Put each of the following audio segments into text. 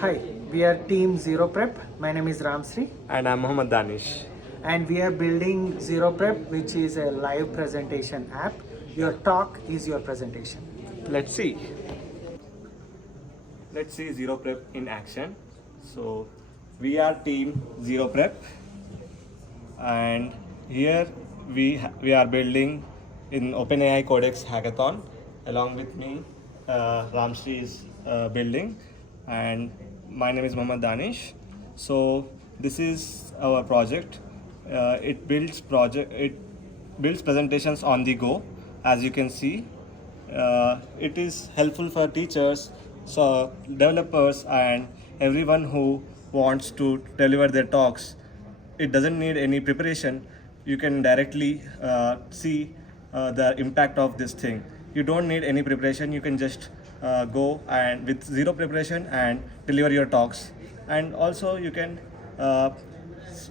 Hi, we are Team Zero Prep. My name is Ramsri, And I'm Mohammad Danish. and we are building Zero Prep, which is a live presentation app. Your talk is your presentation. Let's see. Let's see Zero Prep in action. So, we are team Zero Prep, and here we are building in OpenAI Codex Hackathon. Along with me, Ramsri is building, and my name is Mohammad Danish. So, this is our project. It builds presentations on the go, as you can see. It is helpful for teachers, so developers, and everyone who wants to deliver their talks. It doesn't need any preparation. You can directly see the impact of this thing. You don't need any preparation. You can just go and with zero preparation and deliver your talks. And also you can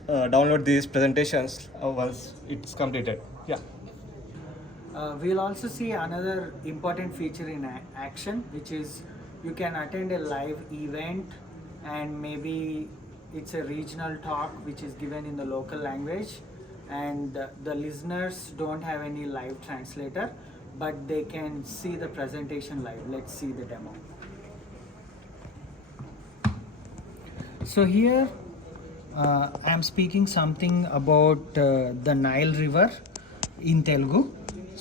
download these presentations once it's completed. Yeah. We'll also see another important feature in action, which is you can attend a live event, and maybe it's a regional talk which is given in the local language, and the listeners don't have any live translator, but they can see the presentation live. Let's see the demo. So here I'm speaking something about the Nile River in Telugu.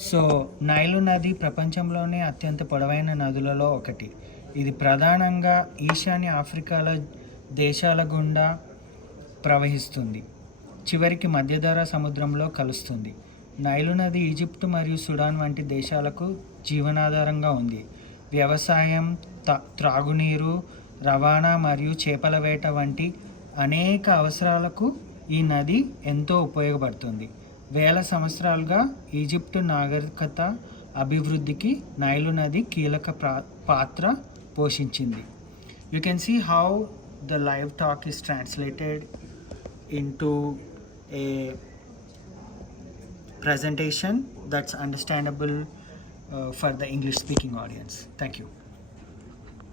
So Nile నది ప్రపంచంలోనే అత్యంత పొడవైన నదులలో ఒకటి. ఇది ప్రధానంగా ఈశాన్య ఆఫ్రికాల దేశాల గుండా ప్రవహిస్తుంది, చివరికి మధ్యధరా సముద్రంలో కలుస్తుంది. నైలు నది ఈజిప్టు మరియు సుడాన్ వంటి దేశాలకు జీవనాధారంగా ఉంది. వ్యవసాయం, త్రాగునీరు, రవాణా మరియు చేపల వేట వంటి అనేక అవసరాలకు ఈ నది ఎంతో ఉపయోగపడుతుంది. వేల సంవత్సరాలుగా ఈజిప్టు నాగరికత అభివృద్ధికి నైలు నది కీలక పాత్ర పోషించింది. You can see how the live talk is translated into a presentation that's understandable for the English speaking audience. Thank you.